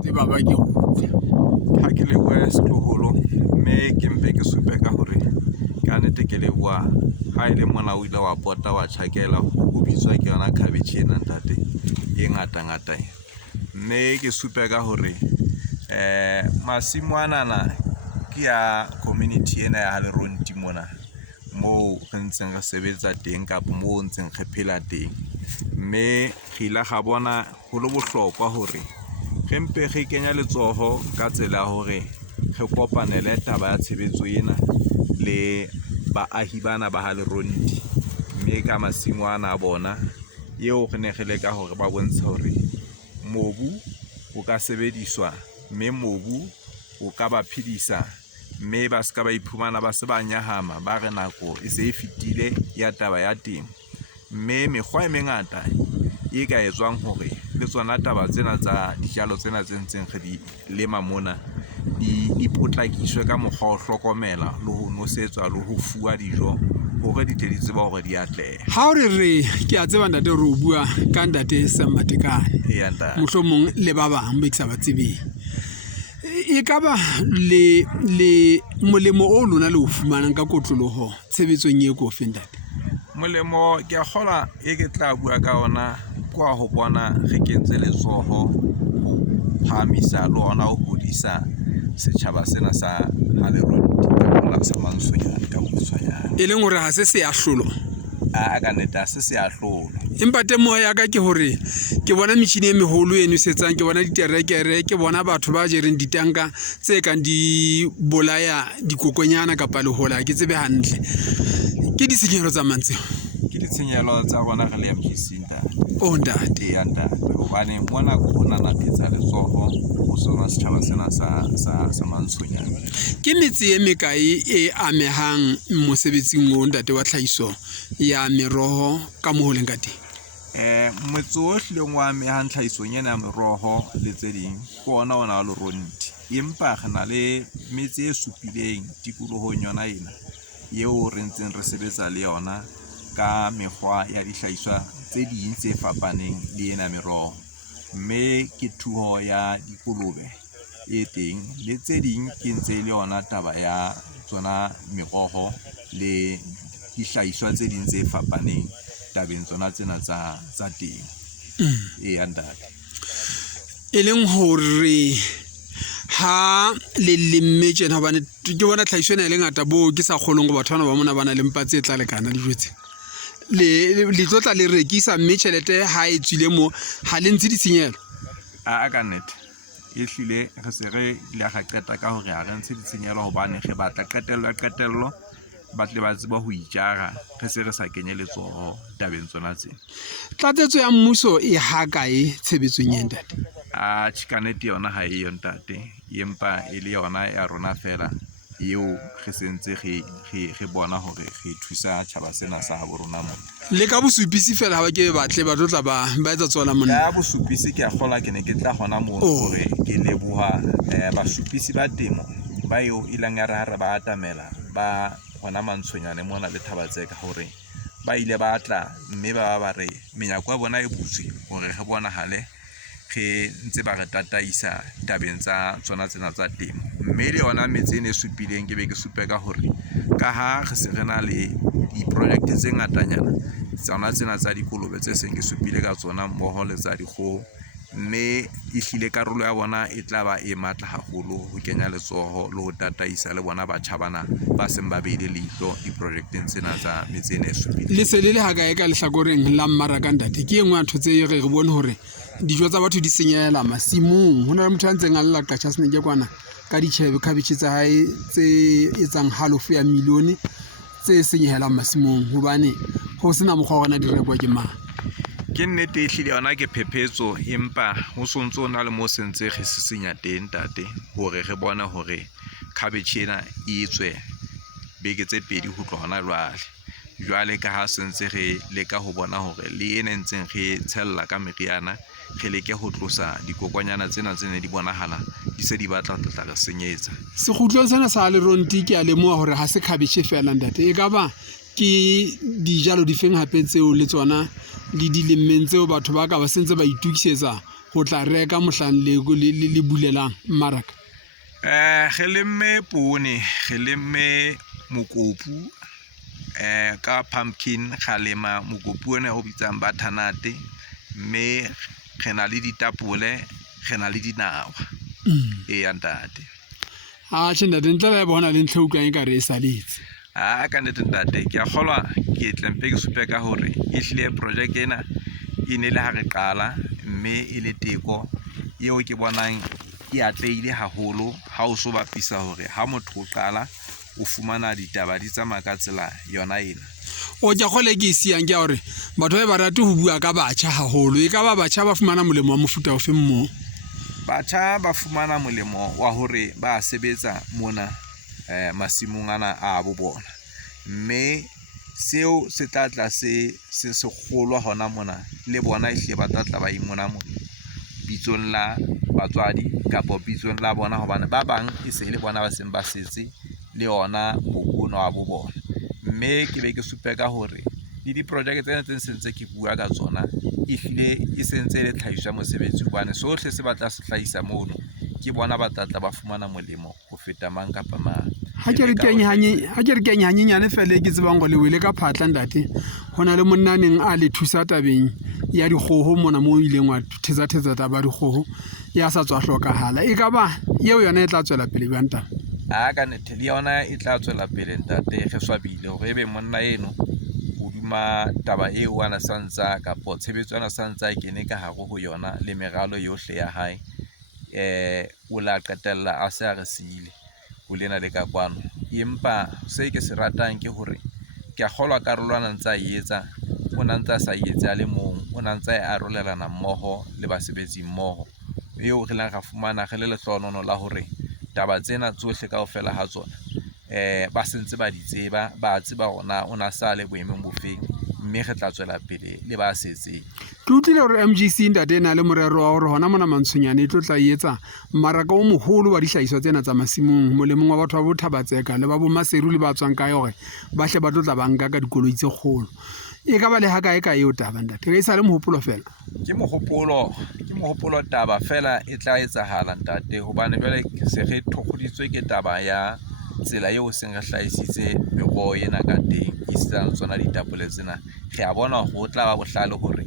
Tse baba ke go ha ke leboha setloholo mme ke mpe ke supe ka hore ka nnete ke leboha ha ile mona o ile wa pota wa tjhakela ho bitswa ke yona cabbage ena ntate e ngata mme ke supe ka hore masimo anana ke ya community ena ya Haleronti mona mo re ntseng re sebetsa teng kapa mo ntseng re phela teng mme re ile ga bona ho le bohlokwa hore re mpe re kenya letsoho ka tsela hore re kopanele taba ya tshebetso ena le baahi bana ba Haleronti mme ka masimo ana a bona eo re ne re leka hore ba bontshe hore mobu o ka sebediswa mme mobu o ka ba phedisa mme ba ska ba iphumana ba se ba nyahama ba re nako e se e fitile ya taba ya temo mme mekgwa e mengata e ka etswang hore le tsona taba tsena tsa dijalo tsena tse ntseng re di lema mona di potlakiswe ka mokgwa o hlokomela le ho nosetswa le ho fuwa dijo hore di tle di tseba hore di atleha. ha o re ke a tseba ntate re o bua ka ntate Sam Matekane Eya ntate. mohlomong le ba bang ba iksa ba tsebeng e ka ba le molemo o lona le o fumanang ka kotloloho tshebetsong e ko fendate Molemo ke a kgola e ke tla bua ka ona kwa ho bona re kentse letsoho ho phamisa le ona ho hodisa setjhaba sena sa Haleronti ka sa Mansonyane ka Botswana e leng hore ha se se ahlolo a ka neta se se ahlolo empa temo ya ka ke hore ke bona metjhini e meholo e nosetsang ke bona diterekere ke bona batho ba jereng ditanka tse kang di bolaya dikokonyana kapa lehola ke tsebe hantle ke ditshenyehelo tsa mantse ke ditshenyehelo tsa rona re le MPC o ntate ya ntate hobane mona ko bona na phetsa letsoho ho sona setjhaba sena sa Mansonyane ke metse e mekae e amehang mosebetsing o ntate wa tlhahiso ya meroho ka moholeng ka teng motse o hlileng wa amehang tlhahisong ena ya meroho le tse ding ko ona wa Haleronti empa re na le metse e supileng tikolohong yona ena eo re ntseng re sebetsa le yona ka mekgwa ya dihlahiswa tse ding tse fapaneng le ena meroho mme ke thuho ya dikolobe e teng le tse ding ke ntse le yona taba ya tsona meroho le dihlahiswa tse ding tse fapaneng tabeng tsona tsena tsa teng e ntate e leng hore ha le lemme tjena hobane ke bona tlhahiso ena e le ngata bo ke sa kgolong go batho bana ba mona bana le mpa tse tla lekana dijo tse le tlotla le rekisa mme tjhelete ha e tswile mo ha le ntse ditshenyehelo a ka nnete e hlile re se re ile ga qeta ka hore ha re ntshe ditshenyehelo hobane re batla qetello ba tle ba tseba ho itjara re se re sa kenye letsoho tabeng tsona tsena tlatsetso ya mmuso e ha kae tshebetsong ya ntate a tjhikanete yona ha e yo ntate empa e le yona ya rona fela eo re sentse re bona hore re thusa tjhaba sena sa habo rona mona le ka bosupisi fela ha ba ke batle ba tlotla ba etsa tswala monna ka bosupisi ke a kgola ke ne ke tla gona mo hore ke leboha basupisi ba temo ba eo ilang ya re ba atamela ba hona Mansonyane mona le Thabatseka hore ba ile ba tla mme ba re menyako ya bona e butswe hore re bonahale re ntse ba re tataisa tabeng tsa tsona tsena tsa temo mme le yona metse e ne supileng ke be ke supe ka hore ka ha re se re na le di-project tse ngatanyana tsona tsena tsa dikolobe tse seng ke supile ka tsona mmoho le tsa dikgoho mme e hlile karolo ya bona e tla ba e matla haholo ho kenya letsoho le ho tataisa le bona batjha bana ba seng ba beile leihlo di-projecteng tsena tsa metse ene e supileng le se le ha kae ka lehlakoreng la mmaraka ntate ke engwe ntho tse re bone hore dijo tsa batho di senyehela masimong ho na le motho a ntseng a lla qacha seneke kwana ka ditjhebe khabetjhe tsa hae tse etsang halofo ya milione tse senyehelang masimong hobane ho sena mokgwa wa rona di rekwa ke mang ke nnete e hlile yona ke phephetso empa ho sontso na le mo sentse re sisinya teng tate hore re bone hore khabetjhe ena e tswe beke tse pedi ho tloha hona jwale ka ha sentse re leka ho bona hore le ene ntseng re tshella ka meriana re leke ho tlosa dikokonyana tsena tsene di bonahala di se di batla tla re senyetsa sekgutlong sena sa Haleronti ke a lemoha hore ha se khabetjhe fela ntate e ka ba ke dijalo di feng hape tseo le tsona le dilemmeng tseo batho ba ka ba sentse ba itukisetsa ho tla reka mohlang le bulelang mmaraka? Re lemme poone, re lemme mokopu, ka pumpkin ga lema mokopu ona o bitsang butternut, mme re na le ditapole, re na le dinawa. Ya ntate. Tjhe ntate, ntla ba bona le ntlha utlwang e ka re e saletse. Ka nnete ntate, ke a kgolwa ke tle mpe ke supe ka hore ehlile project ena e ne le ha re qala, mme e le teko eo ke bonang e atlehile haholo ha o so bapisa hore ha motho o qala o fumana ditaba di tsamaya ka tsela yona ena. O ke kgole ke siang ke hore batho ba rate ho bua ka batjha haholo. E ka ba batjha ba fumana molemo wa mofuta ofe moo? Batjha ba fumana molemo wa hore ba sebetsa mona masimong ana a bo bona, mme seo se tlatla se kgolwa hona mona le bona ehlile ba tlatla ba imona mo bitsong la batswadi kapo bitsong la bona, hobane ba bang e se le bona ba seng ba setse le ona mokono wa bo bona. Mme ke be ke supe ka hore le di-project tsena tse sentse ke bua ka tsona ehlile e sentse le tlhahiso ya mosebetsi, hobane sohle se batla se hlahisa mono ke bona ba tlatla ba fumana molemo ho feta mang kapa mang. Ha ke re keng hanyenyane fela ke tsebang go le wele ka phatla ntate, ho na le monna neng a le thusa tabeng ya dikgoho mona mo ileng wa thetsa taba dikgoho ya sa tswa hlokahala. E ka ba eo yona e tla tswela pele bjang taba? Ka nnete le yona e tla tswela pele ntate, re swabile hore ebe monna eno hoduma taba eo ana santsa kapo tshebetso ana santsa e kene ka hare ho yona le meralo yohle ya hae. O la qetella a se a re siile ho lena le ka kwano, empa se ke se ratang ke hore ke a kgolwa karolwana ntse a etsa, o na ntse a sa etse a le mong, o na ntse a arolelana mmoho le basebetsi mmoho, eo re la ra fumana re le lehlohonolo la hore taba tsena tsohle kaofela ha tsona ba sentse ba di tseba, ba tseba rona o na sa le boemong bofeng, mme re tla tswela pele le ba setseng. Ke utlwile hore MGC ntate e na le morero wa hore hona mona Mantshonyane e tlo tla etsa mmaraka o moholo wa dihlahiswa tsena tsa masimong, molemong wa batho ba Bothabatseka le ba Bomaseru le ba tswang kae hore ba hle ba tlo tla ba nka ka dikoloi tse kgolo. E ka ba le ha kae ka eo taba ntate? Re isa le mohopolo fela. Ke mohopolo taba fela e tla etsahala ntate, hobane jwale se re thokgoditswe ke taba ya tsela eo seng re hlahisitse meroho ena ka teng, isang tsona ditapole tsena. Re a bona hore ho tla ba bohlale hore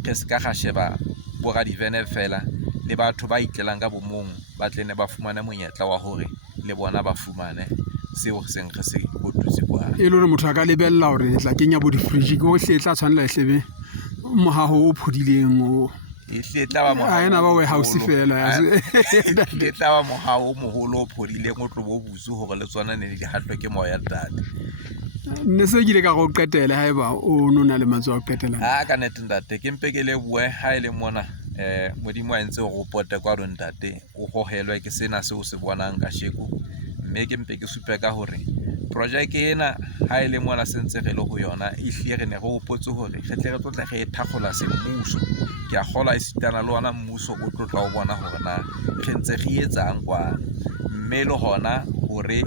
re se ka ra sheba bo radivene fela, le batho ba itlelang ka bomong ba tlene ba fumane monyetla wa hore le bona ba fumane seo seng re se botutse kwa. E le hore motho a ka lebella hore le tla kenya bo di-fridge ke ohle e tla tshwanela ehlebe mohaho o phodileng o ehle tla ba ena ba warehouse fela le tla ba mohao o moholo o phodileng o tlo bo butsu hore le tsona ne di hatlwe ke moya tate. Ne se ke ile ka go qetela haeba o nona le matso a qetela. Ka nnete ntate, ke mpe ke le bue ha ile mona modimo a ntse go pote kwa ro ntate o hohelwe ke sena se o se bonang ka sheko, mme ke mpe ke supe ka hore project ena ha ile mona sentse re le ho yona ehlile re ne re hopotse hore re tle re tlotla re thakgola semmuso. Ke a kgola e sitana le ona mmuso o tlotla o bona hore na re ntse re etsang kwa, mme le hona hore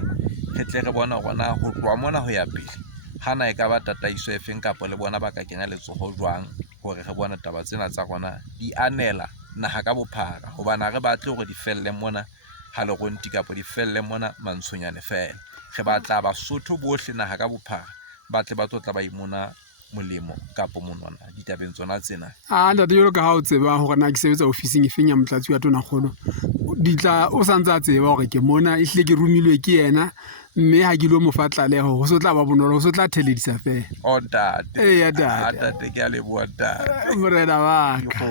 re tle re bona gona ho tloa mona ho ya pele hana e ka ba tataiso e feng kapo le bona ba ka kenya letsoho jwang hore re bona taba tsena tsa rona di anela naha ka bophara, hobane re batle hore di felle mona ha le ronti kapo di felle mona Mantshonyane fela. Re batla Basotho bohle naha ka bophara ba tle ba tlotla ba imona molemo kapo monwana ditabeng tsona tsena. Ntate jwalo ka ha o tseba hore na ke sebetsa ofising e feng ya motlatsi wa Tonakgolo, ditla o sa ntse a tseba hore ke mona ehlile ke romilwe ke yena, mme ha ke lo mo fa tlaleho ho so tla ba bonolo, ho so tla theledisa fela. Ntate Eya ntate. Ntate ke a leboha ntate. Morena wa ka.